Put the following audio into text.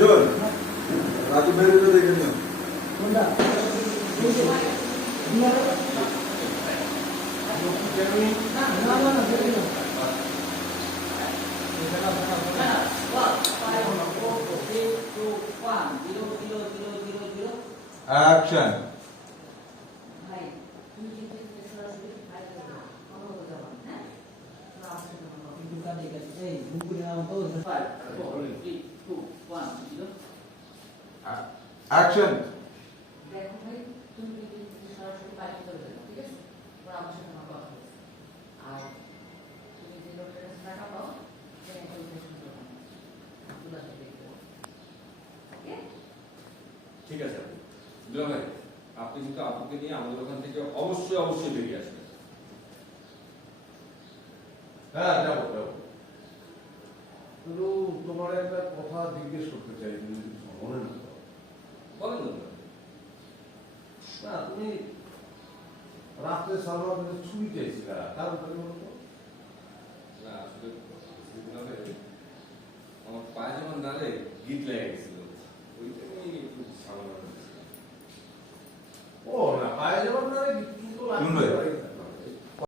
অঞ্জন রাজু ভাইয়ের দেখে নিও। কোনটা? না না না দেখি না অ্যাকশন অ্যাকশন দেখো ভাই তুমি কিন্তু সরাসরি বাড়ি চলে যাবে ঠিক আছে। ওরা আমার সাথে আমার কথা আর তুমি যে লোকের কাছে টাকা পাও সেটা একটু বেশি করো তুলা ওকে ঠিক আছে দুলা ভাই আপনি কিন্তু আপুকে নিয়ে আমাদের ওখান থেকে অবশ্যই অবশ্যই বেরিয়ে আসবেন। হ্যাঁ যাব যাব। তোমার একটা জিজ্ঞেস করতে চাই মনে না বলেন না। তুমি রাত্রে সালোয়ার ছুরি চাইছিল তার উপরে বলতো না আসলে আমার পায়ে যেমন নালে গিট লেগে গেছিল। ওইটা নিয়ে একটু সামান্য ও না পায়ে যেমন নালে গিট তো